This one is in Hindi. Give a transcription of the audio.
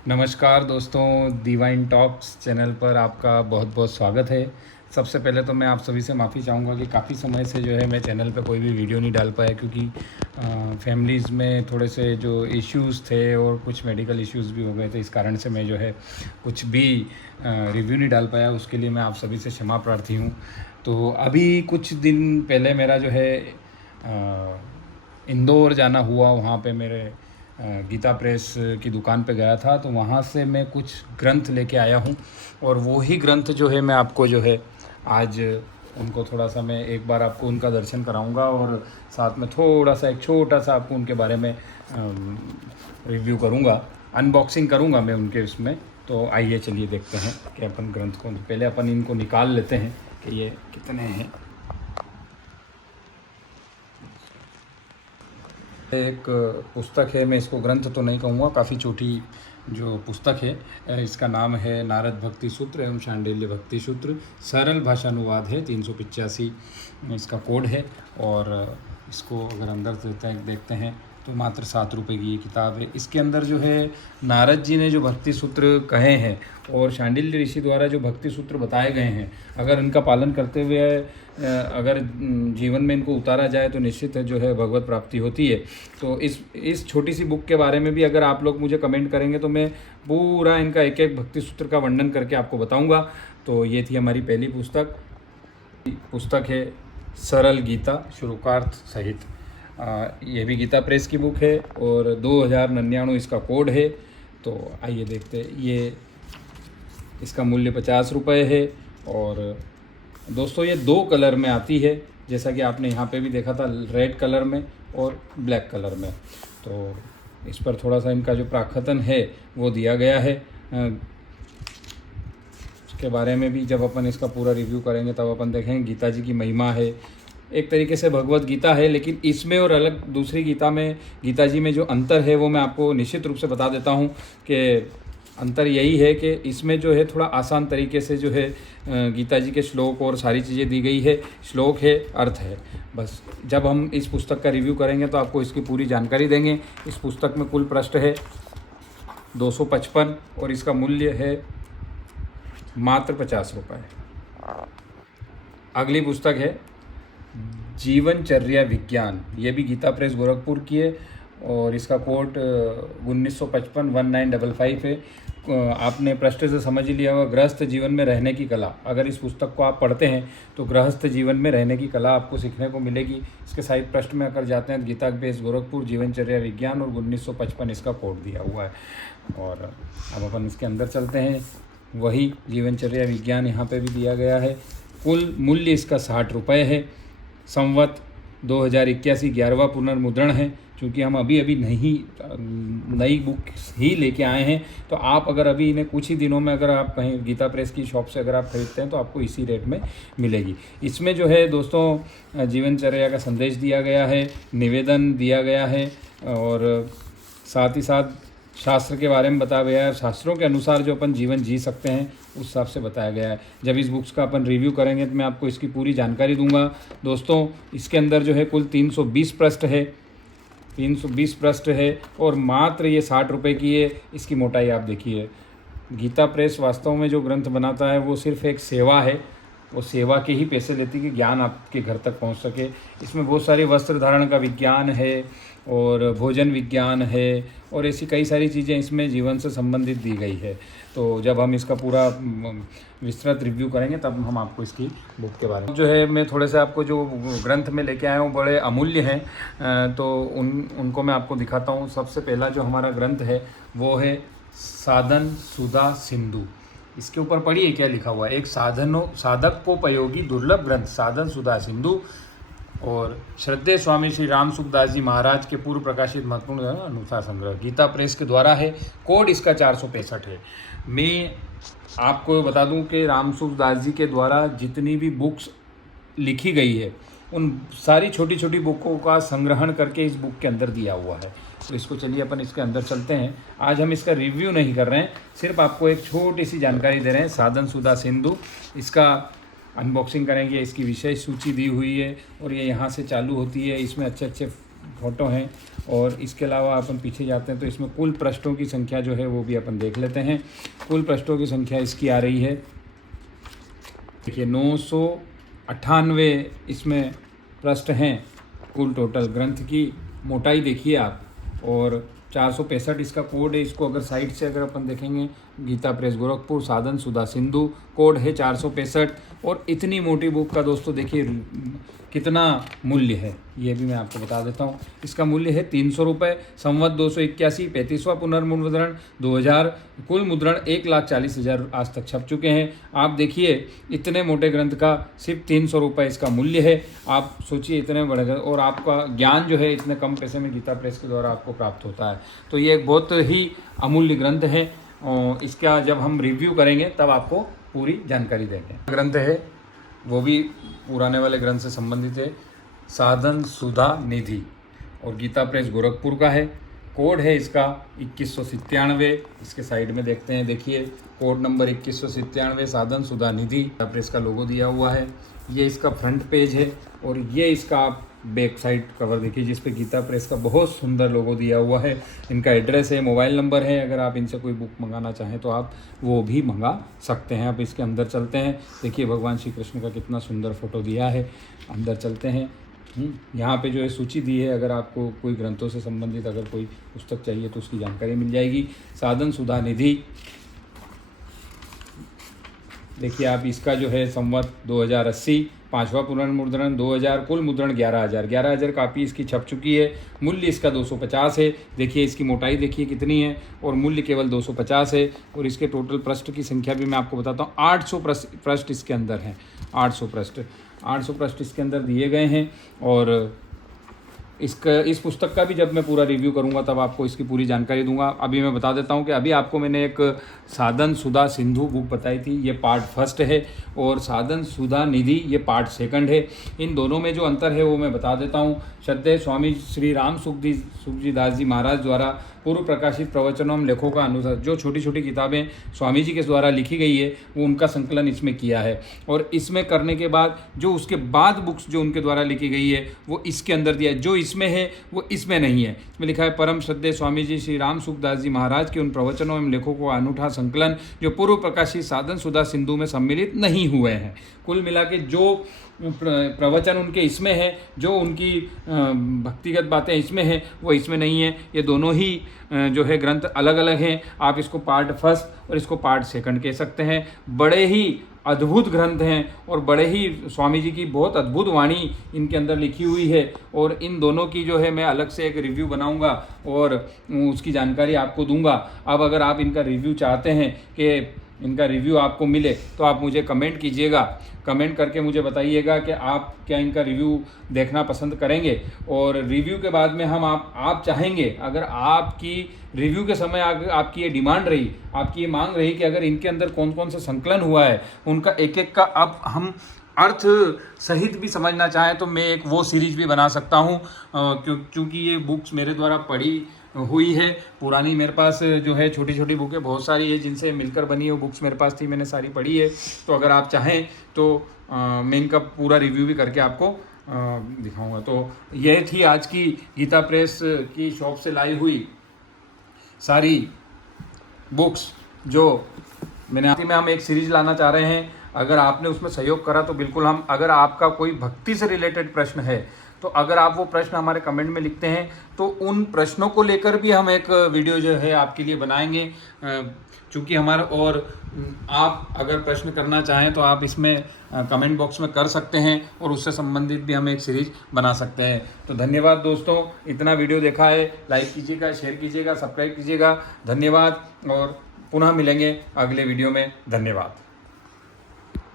नमस्कार दोस्तों, डिवाइन टॉक्स चैनल पर आपका बहुत बहुत स्वागत है। सबसे पहले तो मैं आप सभी से माफ़ी चाहूँगा कि काफ़ी समय से जो है मैं चैनल पे कोई भी वीडियो नहीं डाल पाया, क्योंकि फैमिलीज़ में थोड़े से जो इश्यूज़ थे और कुछ मेडिकल इश्यूज़ भी हो गए थे। इस कारण से मैं जो है कुछ भी रिव्यू नहीं डाल पाया। उसके लिए मैं आप सभी से क्षमा प्रार्थी हूँ। तो अभी कुछ दिन पहले मेरा जो है इंदौर जाना हुआ। वहाँ पे मेरे गीता प्रेस की दुकान पे गया था, तो वहाँ से मैं कुछ ग्रंथ लेके आया हूँ। और वो ही ग्रंथ जो है मैं आपको जो है आज उनको थोड़ा सा मैं एक बार आपको उनका दर्शन कराऊंगा, और साथ में थोड़ा सा एक छोटा सा आपको उनके बारे में रिव्यू करूँगा, अनबॉक्सिंग करूँगा मैं उनके उसमें। तो आइए चलिए देखते हैं कि अपन ग्रंथ को पहले अपन इनको निकाल लेते हैं कि ये कितने हैं। एक पुस्तक है, मैं इसको ग्रंथ तो नहीं कहूँगा, काफ़ी छोटी जो पुस्तक है। इसका नाम है नारद भक्ति सूत्र एवं शांडिल्य भक्ति सूत्र, सरल भाषानुवाद है। 385 इसका कोड है। और इसको अगर अंदर से देखते हैं तो मात्र 7 रुपये की ये किताब है। इसके अंदर जो है नारद जी ने जो भक्ति सूत्र कहे हैं और शांडिल्य ऋषि द्वारा जो भक्ति सूत्र बताए गए हैं, अगर इनका पालन करते हुए अगर जीवन में इनको उतारा जाए तो निश्चित है जो है भगवत प्राप्ति होती है। तो इस छोटी सी बुक के बारे में भी अगर आप लोग मुझे कमेंट करेंगे तो मैं पूरा इनका एक एक भक्ति सूत्र का वर्णन करके आपको बताऊंगा। तो ये थी हमारी पहली पुस्तक है सरल गीता श्लोकार्थ सहित। ये भी गीता प्रेस की बुक है और 2099 इसका कोड है। तो आइए देखते हैं। ये इसका मूल्य 50 रुपये है। और दोस्तों ये 2 कलर में आती है, जैसा कि आपने यहाँ पे भी देखा था, रेड कलर में और ब्लैक कलर में। तो इस पर थोड़ा सा इनका जो प्राकथन है वो दिया गया है। उसके बारे में भी जब अपन इसका पूरा रिव्यू करेंगे तब अपन देखेंगे। गीता जी की महिमा है, एक तरीके से भगवत गीता है, लेकिन इसमें और अलग दूसरी गीता जी में जो अंतर है वो मैं आपको निश्चित रूप से बता देता हूँ कि अंतर यही है कि इसमें जो है थोड़ा आसान तरीके से जो है गीता जी के श्लोक और सारी चीज़ें दी गई है। श्लोक है, अर्थ है। बस जब हम इस पुस्तक का रिव्यू करेंगे तो आपको इसकी पूरी जानकारी देंगे। इस पुस्तक में कुल पृष्ठ है 255 और इसका मूल्य है मात्र 50 रुपये। अगली पुस्तक है जीवनचर्या विज्ञान। ये भी गीता प्रेस गोरखपुर की है और इसका कोड 1955 है। आपने पृष्ठ से समझ ही लिया होगा, गृहस्थ जीवन में रहने की कला। अगर इस पुस्तक को आप पढ़ते हैं तो गृहस्थ जीवन में रहने की कला आपको सीखने को मिलेगी। इसके साहित्य पृष्ठ में अगर जाते हैं, गीता प्रेस गोरखपुर जीवनचर्या विज्ञान और 1955 इसका कोड दिया हुआ है। और अब अपन इसके अंदर चलते हैं। वही जीवनचर्या विज्ञान यहाँ पे भी दिया गया है। कुल मूल्य इसका 60 रुपये है। संवत 2081 11वां पुनर्मुद्रण है। क्योंकि हम अभी नई बुक ही लेके आए हैं, तो आप अगर अभी इन्हें कुछ ही दिनों में अगर आप कहीं गीता प्रेस की शॉप से अगर आप खरीदते हैं तो आपको इसी रेट में मिलेगी। इसमें जो है दोस्तों जीवनचर्या का संदेश दिया गया है, निवेदन दिया गया है और साथ ही साथ शास्त्र के बारे में बताया गया है। शास्त्रों के अनुसार जो अपन जीवन जी सकते हैं उस हिसाब से बताया गया है। जब इस बुक्स का अपन रिव्यू करेंगे तो मैं आपको इसकी पूरी जानकारी दूंगा। दोस्तों इसके अंदर जो है कुल 320 पृष्ठ है, 320 पृष्ठ है और मात्र ये 60 रुपये की है। इसकी मोटाई आप देखिए। गीता प्रेस वास्तव में जो ग्रंथ बनाता है वो सिर्फ एक सेवा है, वो सेवा के ही पैसे लेती है कि ज्ञान आपके घर तक पहुंच सके। इसमें बहुत सारे वस्त्र धारण का विज्ञान है और भोजन विज्ञान है और ऐसी कई सारी चीज़ें इसमें जीवन से संबंधित दी गई है। तो जब हम इसका पूरा विस्तृत रिव्यू करेंगे तब हम आपको इसकी बुक के बारे में जो है मैं थोड़े से आपको जो ग्रंथ में लेके आया हूँ बड़े अमूल्य हैं, तो उनको मैं आपको दिखाता हूँ। सबसे पहला जो हमारा ग्रंथ है वो है साधन सुधा सिंधु। इसके ऊपर पढ़िए क्या लिखा हुआ है। एक साधक को उपयोगी दुर्लभ ग्रंथ साधन सुधा सिंधु और श्रद्धेय स्वामी श्री राम सुखदास जी महाराज के पूर्व प्रकाशित महत्वपूर्ण अनुसार संग्रह गीता प्रेस के द्वारा है। कोड इसका 465 है। मैं आपको बता दूं कि राम सुखदास जी के द्वारा जितनी भी बुक्स लिखी गई है उन सारी छोटी छोटी बुकों का संग्रहण करके इस बुक के अंदर दिया हुआ है। तो इसको चलिए अपन इसके अंदर चलते हैं। आज हम इसका रिव्यू नहीं कर रहे हैं, सिर्फ आपको एक छोटी सी जानकारी दे रहे हैं। साधन सुधा सिंधु, इसका अनबॉक्सिंग करेंगे। इसकी विषय सूची दी हुई है और ये यहाँ से चालू होती है। इसमें अच्छे अच्छे फोटो हैं। और इसके अलावा अपन पीछे जाते हैं तो इसमें कुल पृष्ठों की संख्या जो है वो भी अपन देख लेते हैं। कुल पृष्ठों की संख्या इसकी आ रही है, देखिए 998 इसमें पृष्ठ हैं कुल टोटल। ग्रंथ की मोटाई देखिए आप, और 465 इसका कोड है। इसको अगर साइड से अगर अपन देखेंगे, गीता प्रेस गोरखपुर, साधन सुधा सिंधु, कोड है 465। और इतनी मोटी बुक का दोस्तों देखिए कितना मूल्य है, ये भी मैं आपको बता देता हूँ। इसका मूल्य है 300 रुपये। संवत 281, 35वां पुनर्मुद्रण 2000, कुल मुद्रण 1,40,000 आज तक छप चुके हैं। आप देखिए इतने मोटे ग्रंथ का सिर्फ 300 रुपये इसका मूल्य है। आप सोचिए इतने बड़े ग्रंथ, और आपका ज्ञान जो है इतने कम पैसे में गीता प्रेस के द्वारा आपको प्राप्त होता है। तो ये एक बहुत ही अमूल्य ग्रंथ है, और इसका जब हम रिव्यू करेंगे तब आपको पूरी जानकारी देंगे। ग्रंथ है वो भी पुराने वाले ग्रंथ से संबंधित है, साधन सुधा निधि, और गीता प्रेस गोरखपुर का है। कोड है इसका 2197। इसके साइड में देखते हैं, देखिए कोड नंबर 2197, साधन सुधा निधि, गीता प्रेस का लोगो दिया हुआ है। ये इसका फ्रंट पेज है, और ये इसका आप बैक साइड कवर देखिए जिस पे गीता प्रेस का बहुत सुंदर लोगो दिया हुआ है। इनका एड्रेस है, मोबाइल नंबर है, अगर आप इनसे कोई बुक मंगाना चाहें तो आप वो भी मंगा सकते हैं। आप इसके अंदर चलते हैं, देखिए भगवान श्री कृष्ण का कितना सुंदर फोटो दिया है। अंदर चलते हैं, यहाँ पे जो है सूची दी है, अगर आपको कोई ग्रंथों से संबंधित अगर कोई पुस्तक चाहिए तो उसकी जानकारी मिल जाएगी। साधन सुधा निधि देखिए आप, इसका जो है संवत 2080, 5वां पुनर्मुद्रण 2000, कुल मुद्रण 11,000 कापी इसकी छप चुकी है। मूल्य इसका 250 है। देखिए इसकी मोटाई देखिए कितनी है, और मूल्य केवल 250 है। और इसके टोटल पृष्ठ की संख्या भी मैं आपको बताता हूँ, 800 पृष्ठ इसके अंदर हैं। 800 पृष्ठ इसके अंदर दिए गए हैं। और इस पुस्तक का भी जब मैं पूरा रिव्यू करूंगा तब आपको इसकी पूरी जानकारी दूंगा। अभी मैं बता देता हूं कि अभी आपको मैंने एक साधन सुधा सिंधु बुक बताई थी, ये पार्ट फर्स्ट है, और साधन सुधा निधि ये पार्ट सेकंड है। इन दोनों में जो अंतर है वो मैं बता देता हूं। श्रद्धेय स्वामी श्री राम सुखजी दास जी महाराज द्वारा पूर्व प्रकाशित प्रवचनों एवं लेखों का अनुसार जो छोटी छोटी किताबें स्वामी जी के द्वारा लिखी गई है वो उनका संकलन इसमें किया है। और इसमें करने के बाद जो उसके बाद बुक्स जो उनके द्वारा लिखी गई है वो इसके अंदर दिया है। जो इसमें है वो इसमें नहीं है। इसमें लिखा है परम श्रद्धेय स्वामी जी श्री राम सुखदास जी महाराज के उन प्रवचनों एवं लेखों को अनूठा संकलन जो पूर्व प्रकाशित साधन सुधा सिंधु में सम्मिलित नहीं हुए हैं। कुल मिला के जो प्रवचन उनके इसमें है, जो उनकी भक्तिगत बातें इसमें हैं, वो इसमें नहीं है। ये दोनों ही जो है ग्रंथ अलग अलग हैं। आप इसको पार्ट फर्स्ट और इसको पार्ट सेकंड कह सकते हैं। बड़े ही अद्भुत ग्रंथ हैं, और बड़े ही स्वामी जी की बहुत अद्भुत वाणी इनके अंदर लिखी हुई है। और इन दोनों की जो है मैं अलग से एक रिव्यू बनाऊंगा और उसकी जानकारी आपको दूंगा। अब अगर आप इनका रिव्यू चाहते हैं कि इनका रिव्यू आपको मिले तो आप मुझे कमेंट कीजिएगा। कमेंट करके मुझे बताइएगा कि आप क्या इनका रिव्यू देखना पसंद करेंगे। और रिव्यू के बाद में हम आप चाहेंगे, अगर आपकी रिव्यू के समय आपकी ये डिमांड रही, आपकी ये मांग रही कि अगर इनके अंदर कौन कौन सा संकलन हुआ है उनका एक एक का अब हम अर्थ सहित भी समझना चाहें तो मैं एक वो सीरीज भी बना सकता हूँ। क्योंकि ये बुक्स मेरे द्वारा पढ़ी हुई है। पुरानी मेरे पास जो है छोटी छोटी बुकें बहुत सारी है जिनसे मिलकर बनी है, वो बुक्स मेरे पास थी, मैंने सारी पढ़ी है। तो अगर आप चाहें तो मैं इनका पूरा रिव्यू भी करके आपको दिखाऊंगा। तो यह थी आज की गीता प्रेस की शॉप से लाई हुई सारी बुक्स जो मैंने में हम एक सीरीज लाना चाह रहे हैं। अगर आपने उसमें सहयोग करा तो बिल्कुल हम, अगर आपका कोई भक्ति से रिलेटेड प्रश्न है तो अगर आप वो प्रश्न हमारे कमेंट में लिखते हैं तो उन प्रश्नों को लेकर भी हम एक वीडियो जो है आपके लिए बनाएंगे। चूँकि हमारा, और आप अगर प्रश्न करना चाहें तो आप इसमें कमेंट बॉक्स में कर सकते हैं और उससे संबंधित भी हम एक सीरीज बना सकते हैं। तो धन्यवाद दोस्तों, इतना वीडियो देखा है, लाइक कीजिएगा, शेयर कीजिएगा, सब्सक्राइब कीजिएगा। धन्यवाद, और पुनः मिलेंगे अगले वीडियो में। धन्यवाद।